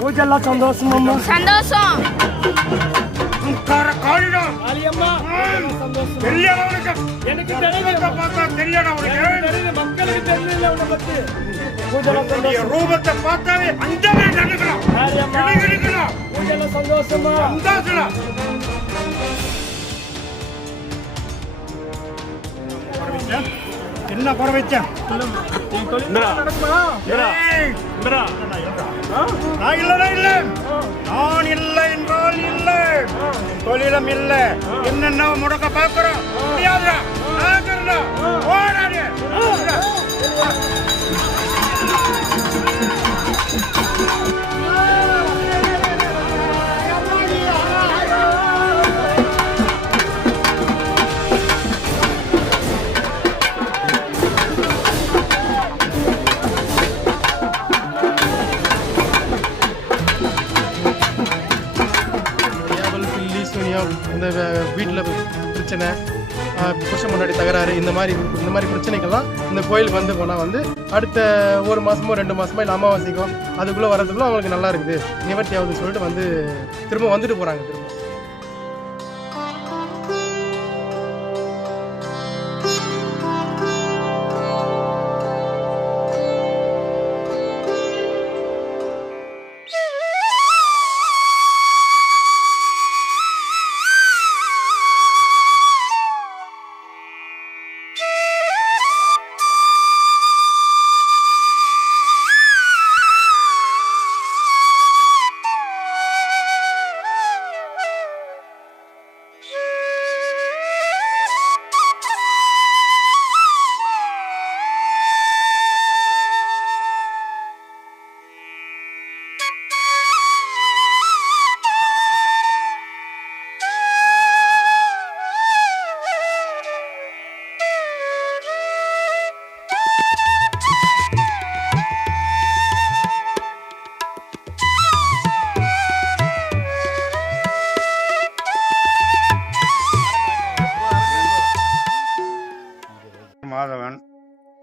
பூஜெல்லாம் சந்தோஷமா? சந்தோஷம். எனக்கு மக்களுக்கு தெரியல உன்னை பத்தி. ரூபத்தை பார்த்தாவே பூஜெல்லாம் சந்தோஷமா? என்ன குறை வச்சேன்? நான் இல்லை என்றால் இல்லை, தொழிலும் இல்லை, என்னென்ன முடக்க பார்க்கிறோம் முடியாதுடா. இந்த வீட்டில் பிரச்சனை, புருஷன் முன்னாடி தகராறு, இந்த மாதிரி பிரச்சனைகள்லாம் இந்த கோயிலுக்கு வந்து போனால் வந்து அடுத்த ஒரு மாதமோ 2 மாதமோ இல்லை அமாவாசைக்கும் அதுக்குள்ளே வரதுக்குள்ளே அவங்களுக்கு நல்லா இருக்குது, நிவர்த்தி ஆகுதுன்னு சொல்லிட்டு வந்து திரும்ப வந்துட்டு போகிறாங்க. திரும்ப மாதவன்,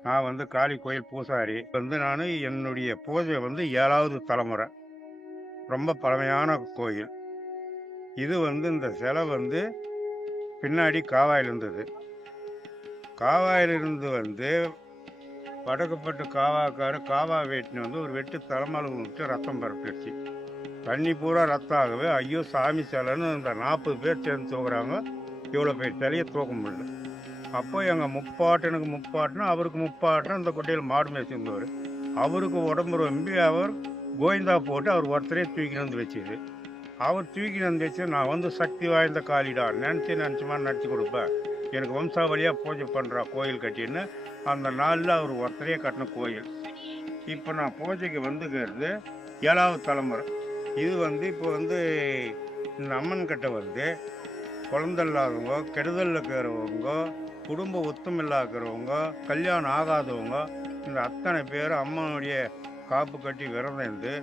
நான் வந்து காளி கோயில் பூசாரி. நான் என்னுடைய பூஜை 7வது தலைமுறை, ரொம்ப பழமையான கோயில். இது இந்த சிலை பின்னாடி காவாயில் இருந்தது. காவாயிலிருந்து வடக்குப்பட்டு காவா வெட்டின்னு ஒரு வெட்டு தலைமலை விட்டு ரத்தம் பரப்பிடுச்சு. தண்ணி பூரா ரத்தம் ஆகவே ஐயோ சாமி சிலைன்னு இந்த 40 பேர் சேர்ந்து தூக்குறாங்க. இவ்வளோ பேர் சிலையை தூக்க முடியல. அப்போ எங்கள் முப்பாட்டனுக்கு முப்பாட்டுனா அவருக்கு முப்பாட்டுனா இந்த குட்டையில் மாடு மேய்ச்சிருந்தவர். அவருக்கு உடம்பு ரொம்ப அவர் கோவிந்தா போட்டு அவர் ஒருத்தரே தூக்கின்னு வந்து வச்சுது. அவர் தூக்கின்னு வந்து வச்சு நான் சக்தி வாய்ந்த காலிடா நினச்சமா நடிச்சு கொடுப்பேன், எனக்கு வம்சாவளியாக பூஜை பண்ணுறா கோயில் கட்டின்னு அந்த நாளில் அவர் ஒருத்தரே கட்டின கோயில். இப்போ நான் பூஜைக்கு வந்துக்கிறது 7வது தலைமுறை. இது இப்போ இந்த அம்மன் கிட்ட குழந்தை இல்லாதவங்க, கெடுதலில் இருக்கிறவங்க, குடும்ப ஒத்துமில்லாக்கிறவங்க, கல்யாணம் ஆகாதவங்க, இந்த அத்தனை பேர் அம்மனுடைய காப்பு கட்டி விரதம் இருந்து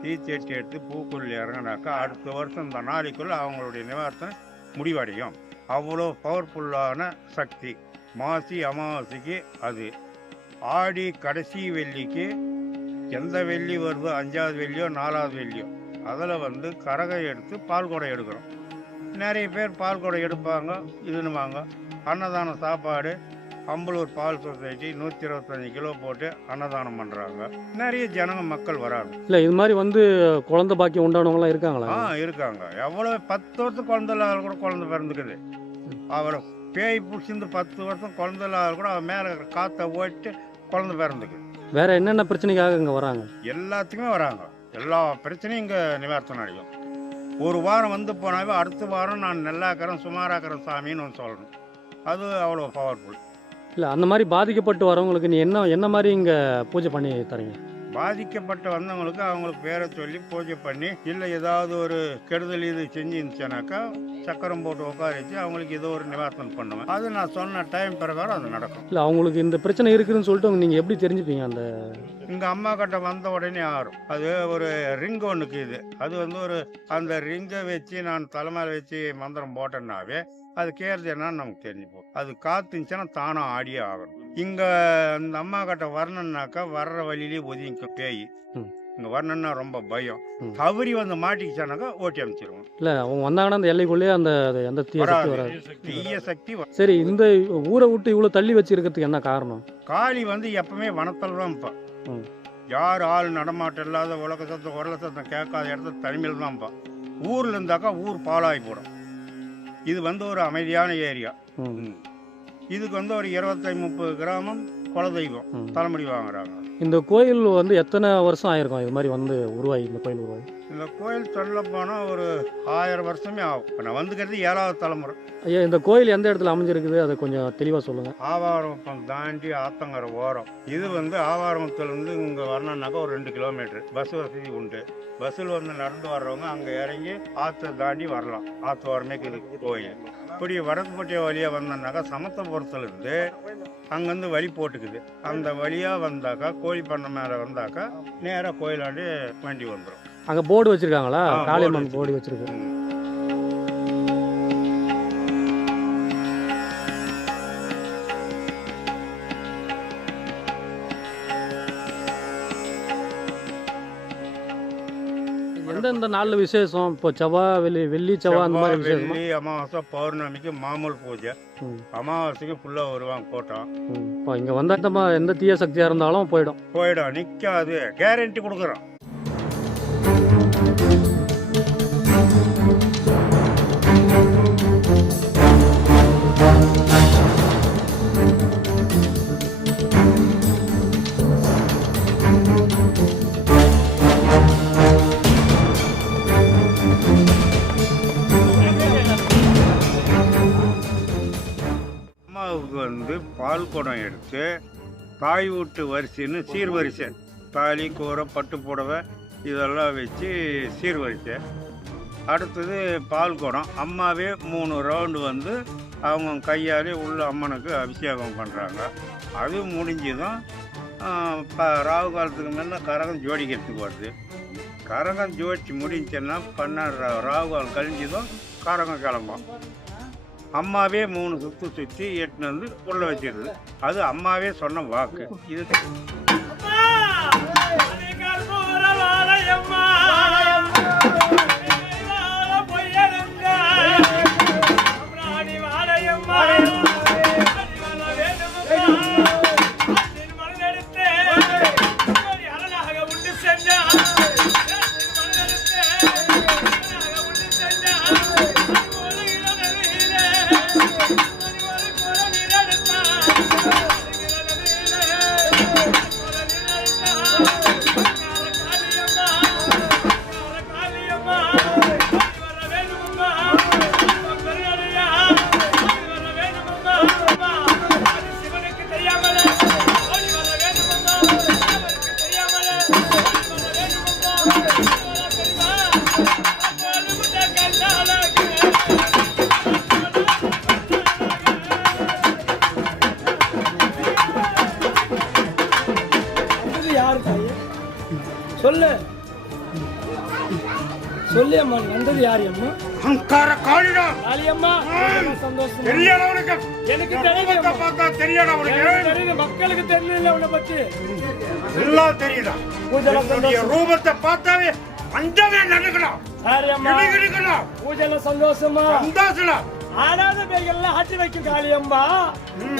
தீச்சட்டி எடுத்து பூக்குள் இறங்கினாக்கா அடுத்த வருஷம் இந்த நாளைக்குள்ளே அவங்களுடைய நிவாரணை முடிவடையும். அவ்வளோ பவர்ஃபுல்லான சக்தி. மாசி அமாவாசைக்கு அது, ஆடி கடைசி வெள்ளிக்கு எந்த வெள்ளி வருதோ 5வது வெள்ளியோ 4வது வெள்ளியோ அதில் கரகை எடுத்து பால் குடம் எடுக்கிறோம். நிறைய பேர் பால் குடம் எடுப்பாங்க, இதுன்னுவாங்க. அன்னதானம் சாப்பாடு அம்பலூர் பால் சொசைட்டி 125 கிலோ போட்டு அன்னதானம் பண்ணுறாங்க. நிறைய ஜனங்க மக்கள் வராங்க. இல்லை இது மாதிரி குழந்தை பாக்கியம் உண்டானவங்களாம் இருக்காங்களா? இருக்காங்க. எவ்வளோ 10 வருஷம் குழந்தை இல்லாத கூட குழந்தை பிறந்துக்குது. அவரை பேய் பிடிச்சிருந்து 10 வருஷம் குழந்தை இல்லாத கூட அவன் மேலே காற்றை ஓட்டு குழந்தை பிறந்துக்குது. வேற என்னென்ன பிரச்சனைக்காக இங்கே வராங்க? எல்லாத்துக்குமே வராங்க. எல்லா பிரச்சனையும் இங்கே நிவாரணம் அடையும். ஒரு வாரம் போனாவே அடுத்த வாரம் நான் நல்லாக்கிறேன் சுமாராக்கிறேன் சாமின்னு சொல்லணும். அது அவ்வளோ பவர்ஃபுல். இல்லை அந்த மாதிரி பாதிக்கப்பட்டு வரவங்களுக்கு நீ என்ன மாதிரி இங்கே பூஜை பண்ணி தரீங்க? பாதிக்கப்பட்டு வந்தவங்களுக்கு அவங்களுக்கு பேரை சொல்லி பூஜை பண்ணி, இல்லை ஏதாவது ஒரு கெடுதல் இது செஞ்சு இருந்துச்சுனாக்கா சக்கரம் போட்டு உட்கார வச்சு அவங்களுக்கு ஏதோ ஒரு நிவாரணம் பண்ணுவேன். அது நான் சொன்ன டைம் பிரகாரம் அது நடக்கும். இல்லை அவங்களுக்கு இந்த பிரச்சனை இருக்குதுன்னு சொல்லிட்டு நீங்கள் எப்படி தெரிஞ்சுப்பீங்க? அந்த இங்கே அம்மா கட்டை வந்த உடனே ஆறும். அது ஒரு ரிங் ஒன்றுக்கு இது. அது வந்து ஒரு அந்த ரிங்கை வச்சு நான் தலைமையில் வச்சு மந்திரம் போட்டேன்னாவே அது கேறது என்னன்னு நமக்கு தெரிஞ்சு போகும். அது காத்துச்சுன்னா தானாக ஆடியே ஆகணும். இங்கே இந்த அம்மா கட்டை வரணுன்னாக்கா வர்ற வழியிலேயே ஒதுங்கிக்கும் பேய். இங்கே வரணுன்னா ரொம்ப பயம். தவறி வந்து மாட்டிக்கிச்சானாக்கா ஓட்டி அமைச்சிருவோம். இல்லை அவங்க வந்தாங்கன்னா அந்த எல்லைக்குள்ளேயே அந்த எந்த தீய சக்தி வராது. தீய சக்தி சரி, இந்த ஊரை விட்டு இவ்வளோ தள்ளி வச்சிருக்கிறதுக்கு என்ன காரணம்? காளி வந்து எப்பவுமே வனத்தில் தான் இப்போ யார் ஆள் நடமாட்டம் இல்லாத உலக சத்தம் உரல சத்தம் கேட்காத இடத்துல தனிமையில் தான்ப்பா. ஊரில் இருந்தாக்கா ஊர் பாலாகி போடும். இது வந்து ஒரு அமைதியான ஏரியா. இதுக்கு வந்து ஒரு 25-30 கிராமம் குலதெய்வம் தலைமுடி வாங்குறாங்க. இந்த கோயில் வந்து எத்தனை வருஷம் ஆயிருக்கும் இது மாதிரி வந்து உருவாகி? இந்த கோயில் உருவாகி இந்த கோயில் சொல்ல போனால் ஒரு 1000 வருஷமே ஆகும். இப்போ நான் வந்துக்கிறது 7வது தலைமுறை. ஐயா, இந்த கோயில் எந்த இடத்துல அமைஞ்சிருக்குது அதை கொஞ்சம் தெளிவாக சொல்லுங்கள். ஆவாரம் தாண்டி ஆத்தங்கரை ஓரம். இது வந்து ஆவாரத்துலேருந்து இங்கே வரணுன்னாக்கா ஒரு 2 கிலோமீட்டர் பஸ் வசதி உண்டு. பஸ்ஸில் வந்து நடந்து வர்றவங்க அங்கே இறங்கி ஆற்றை தாண்டி வரலாம். ஆற்று ஓரமே இது கோயில். இப்படி வடக்குப்பட்டிய வழியாக வந்தோம்னாக்கா சமத்துவபுரத்துலேருந்து அங்கேருந்து வழி போட்டுக்குது. அந்த வழியாக வந்தாக்கா கோழி பண்ணை மேலே வந்தாக்கா நேராக கோயிலாண்டி வண்டி வந்துடும். அங்கே போர்டு வச்சுருக்காங்களா? காளியம்மன் போர்டு வச்சுருக்கு. எந்தெந்த நாளில் விசேஷம்? இப்போ செவ்வாய் வெள்ளி செவ்வாய் அந்த மாதிரி விசேஷம். வெள்ளி அமாவாசை பௌர்ணமிக்கு மாமூல் பூஜை. அமாவாசைக்கு ஃபுல்லாக வருவாங்க கூட்டம். இப்போ இங்கே வந்தாட்டமா எந்த தீய சக்தியாக இருந்தாலும் போயிடும். நிற்காது, கேரண்டி கொடுக்குறோம். வந்து பால் குடம் எடுத்து தாய் வீட்டு வரிசைன்னு சீர்வரிசை, தாலி கூரை பட்டு புடவை இதெல்லாம் வச்சு சீர்வரிசை. அடுத்தது பால் குடம். அம்மாவே 3 ரவுண்டு வந்து அவங்க கையாலே உள்ள அம்மனுக்கு அபிஷேகம் பண்ணுறாங்க. அது முடிஞ்சதும் ராகு காலத்துக்கு மேலே கரகம் ஜோடிக்கிறதுக்கு வருது. கரகம் ஜோடிச்சு முடிஞ்சுன்னா 12 ராகு காலம் கழிஞ்சதும் கரகம் கிளம்பும். அம்மாவே 3 சுற்றி எட்டுன்னு வந்து உள்ள வச்சிருது. அது அம்மாவே சொன்ன வாக்கு. இது சொல்லு சொல்லு அம்மா, வந்தது யாரு அம்மா? அங்கார காளிடா. காளியம்மா, சந்தோஷம். தெரியல உனக்கு? எனக்கு தெரியல. பார்த்தா தெரியல உனக்கு? தெரியல, மக்களுக்கு தெரியல உன்னை பத்தி. எல்லாம் தெரியுதா? பூஜைல ரூபத்தை பார்த்தாவே அண்டமே நடக்கலாம். சரி அம்மா, பூஜைல சந்தோஷமா? சந்தோஷம். ஆடாத பேய்கள்லாம் ஆட்டி வைக்கும் காளியம்மா,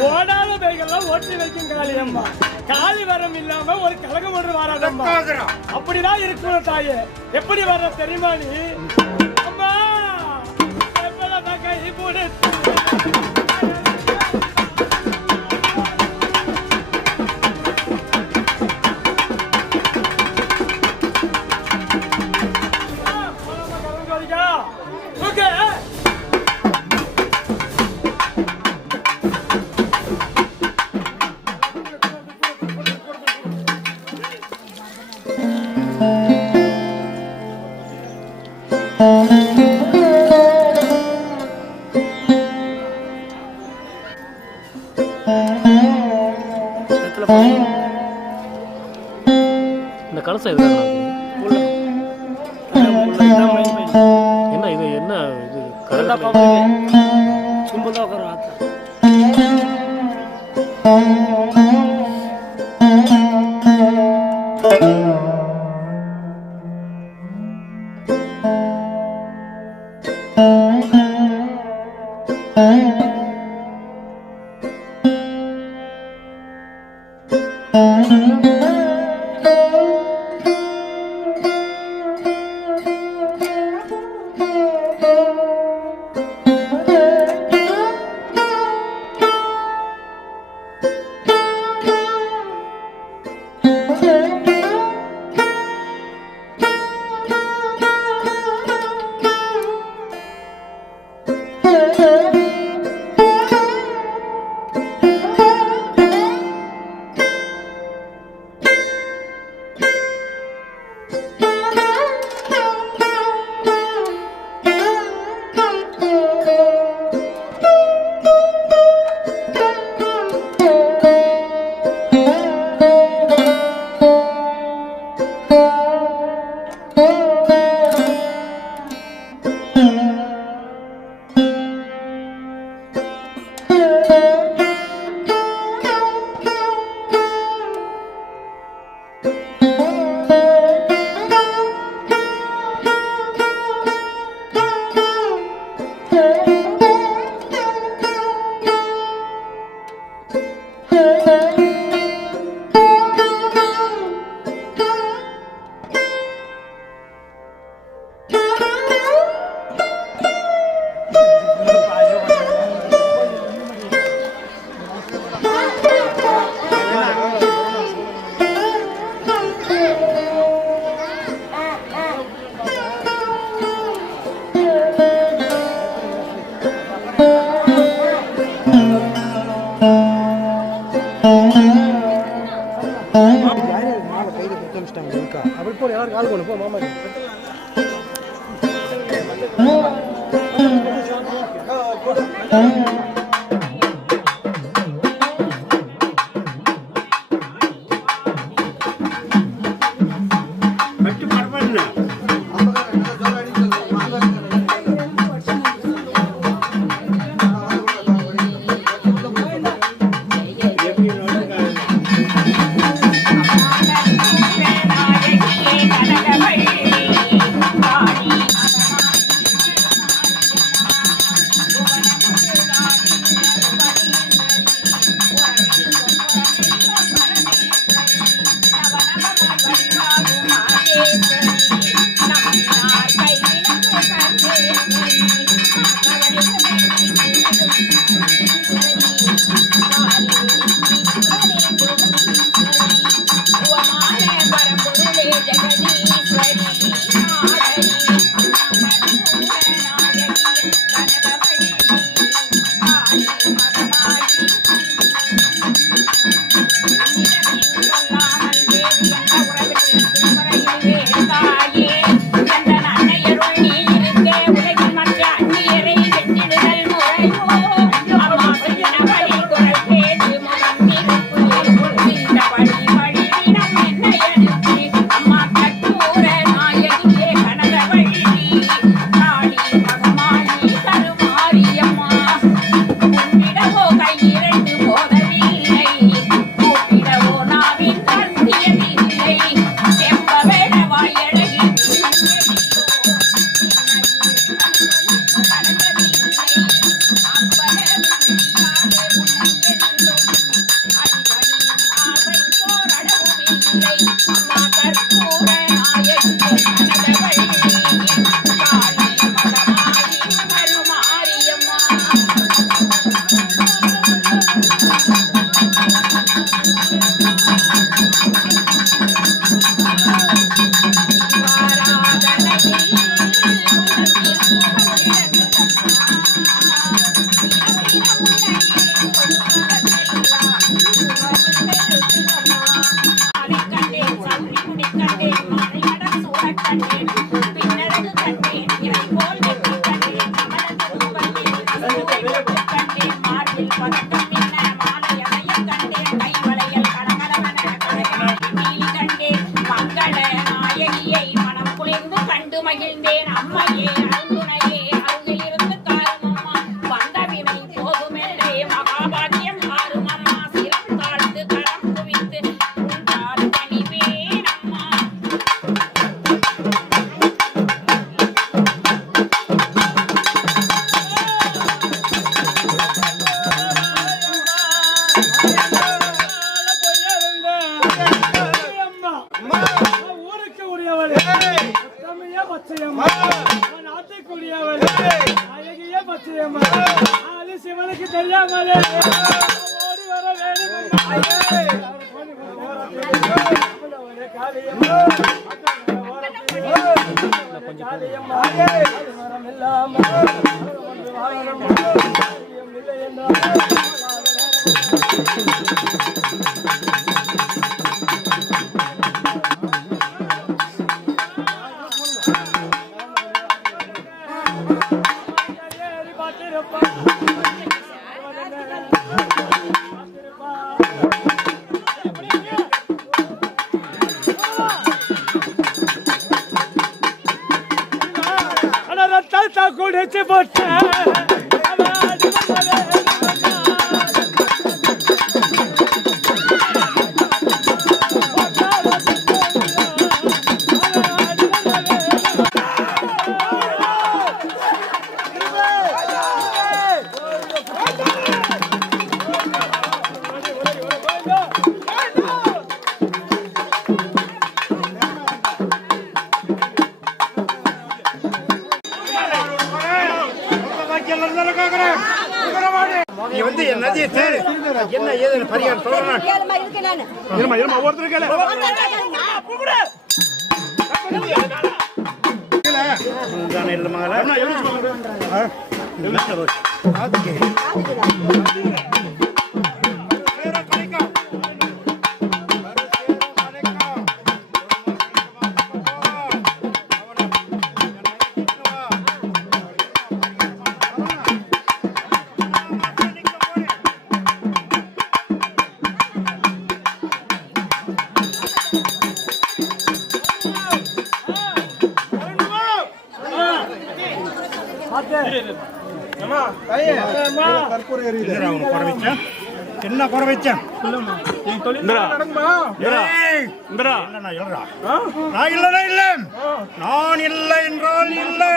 ஓடாத பேய்கள்லாம் ஓட்டி வைக்கும் காளியம்மா. காளி வரம் இல்லாம ஒரு கலகம் ஒன்று வராதம்மா. அப்படிதான் இருக்கணும் தாயே. எப்படி வர்ற தெரியுமா நீ? அம்மா கை போடு. என்ன இது என்ன இது கும்பல் தான் உட்கார அப்படி போ யாரும் கால் பண்ணு போ மாமா குளிர்ந்து கண்டு மகிழ்ந்தேன் அம்மையே அருந்துணையே அருகில் இருந்து காரும் அம்மா வந்த வினை போதுமென்றே மகாபாகியம் காரும் அம்மா சிரம் தாழ்ந்து கரம் குவித்து உண்டால் பணிவேன் அம்மா ஊருக்கு உரியவள் தமிழே பச்சையம்மா நாட்டுக்குரியவள் அழகிய பச்சையம்மா அது சிவனுக்கு தெரியாமலே ஓடி வர வேணும் காளியம்மா வரம் இல்லாம இல்லை என்றால் குடிச்சு போட்ட நீ வந்து என் நதியை தேடு என்ன ஏதுன்னு பரிகாரம் சொல்லணும். இருமா ஒவ்வொருத்தரும் கேளு. இல்ல மகளா என்ன குறை வச்சேன் நான் இல்லை என்றால் இல்லை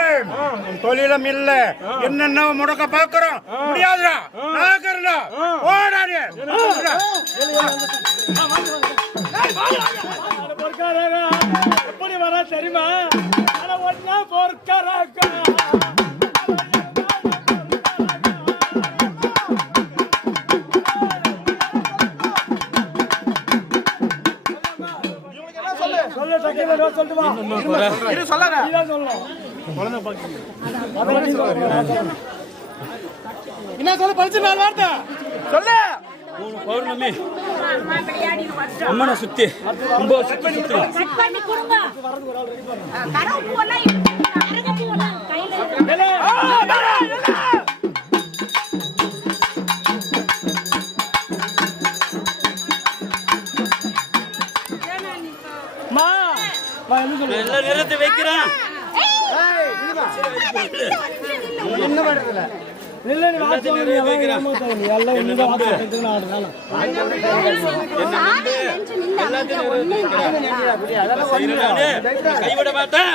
தொழிலும் இல்லை என்னென்ன முடக்க பாக்குறோம் முடியாதுடா நாகர்டா ஓடாதே எப்படி வர தெரியுமா ஒன்னா பொறுக்கறாக்கா என்ன சொல்ல பரிசு நாலு வார்த்தை சொல்லு. பௌர்ணமி அம்மனை சுத்தி ரொம்ப சுத்தி பண்ணி கொடுங்க கரவு பூவெல்லாம் அருக பூவெல்லாம் கையில எல்லாம் நிறுத்தி வைக்கிறேன். என்ன பண்றதுல இல்ல நீ வாட்ச் பண்ணி எல்லாம் இந்த வாட்ச் எடுத்துனா ஆடுறாங்க கைவிட மாட்டேன்.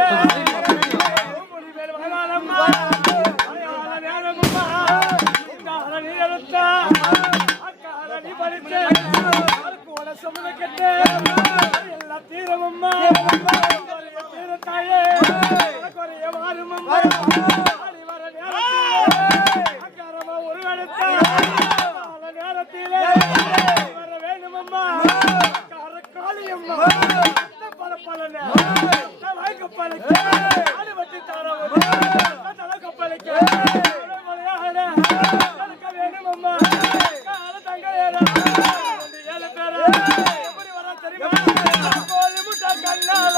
நேரத்திலே முடிவேல் வாழாதம்மா வாழாத நேரமம்மா உங்கால நீ எடுத்தா அக்கால நீ படித்து கூட சமுத கெட்டு எல்லாம் தீரமம்மா தீரத்தாயே குறைய வாருமம்மா அடி வர நேரத்திலே அக்காரமா ஒரு எடுத்தா நேரத்திலே வர வேணுமம்மா காளியம்மா பரப்பலனே கப்பலுக்கு அது வட்டி தாரவன் கப்பலுக்கு வேணுமம்மா கால தங்க ஏழு பேர எப்படி வர தெரியுமா கோழி முட்டை கண்ணால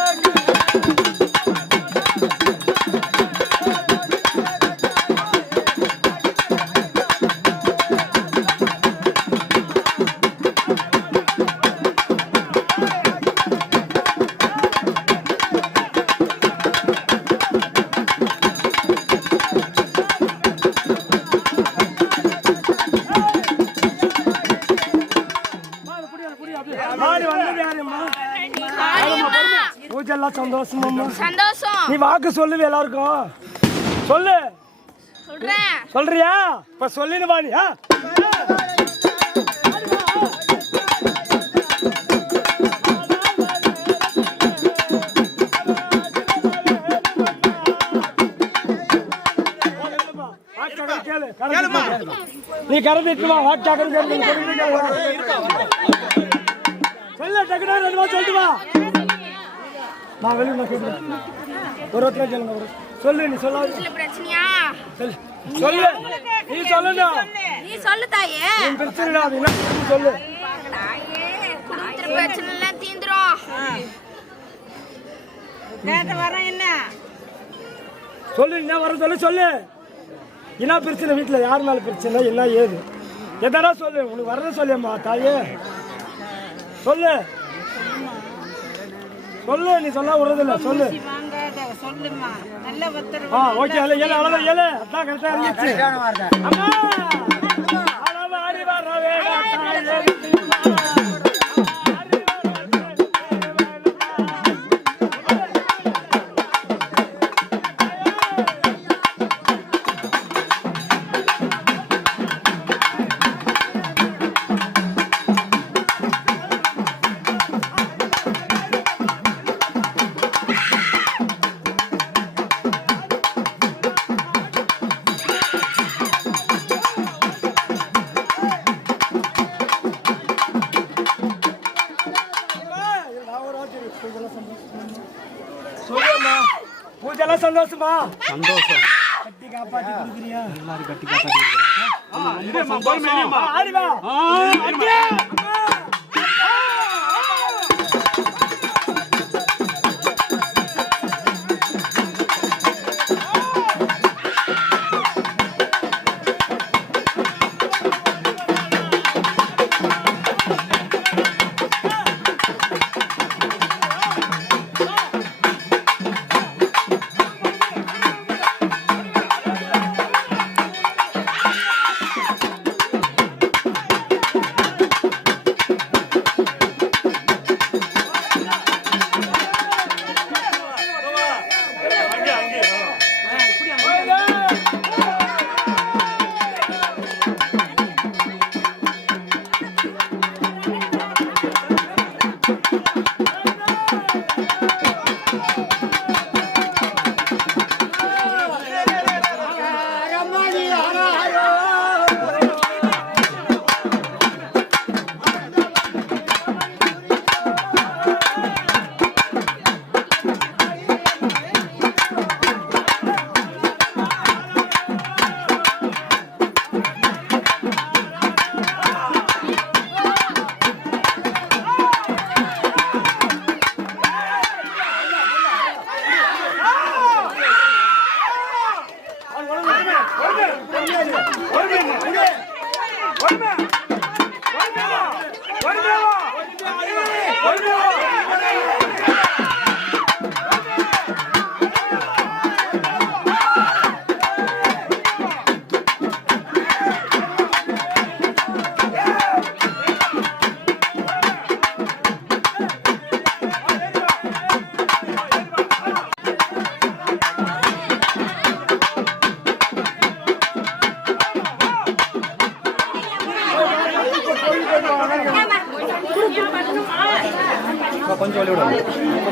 பூஜெல்லாம் சந்தோஷமா சந்தோஷம். நீ வாக்கு சொல்லுவே எல்லாருக்கும் சொல்லு சொல்றேன். சொல்றியா இப்ப சொல்லிடு வாணி நீ கறந்துட்டுமா வாட்டாக்கறது சொல்ல டக்குனு சொல்லிட்டு வா நான் வெளியே கேட்கிறேன் ஒரு ஒருத்தர் கேளுங்க சொல்லு நீ சொல்லாது பிரச்சனையா சொல்லு சொல்லு நீ சொல்லணும் நீ சொல்லு தாயே. நீ பிரச்சனை அப்படின்னா சொல்லு தாயே குடும்பத்துல பிரச்சனை எல்லாம் தீந்துரும். சொல்லு என்ன வர சொல்லு சொல்லு என்ன பிரச்சனை வீட்டில் யார் மேலே பிரச்சனை என்ன ஏது எதனா சொல்லு உனக்கு வரத சொல்லியம்மா தாயே சொல்லு சொல்லு நீ சொல்ல விடுறதில்ல சொல்லு ஓகே ஏழு அவ்வளோதான் ஏழு அதான் கரெக்டாக இருந்துச்சு அம்மா அளவு ஆடி வர வேணும் பூஜெல்லாம் சந்தோஷமா சந்தோஷம். கட்டி காப்பாத்தி கொடுக்குறியா எல்லாரும் கட்டி காப்பாத்தி சந்தோஷம். ஆடி வா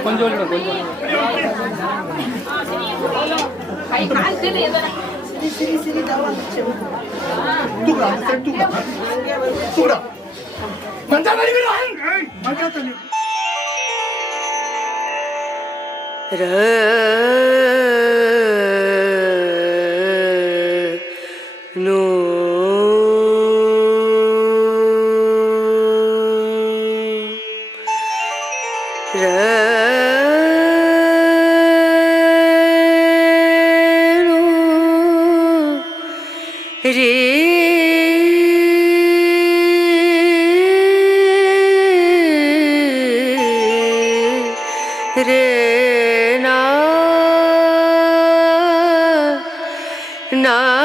கொஞ்சம் சொல்லிடும் கொஞ்சம் கை கால் கீழே எதனா na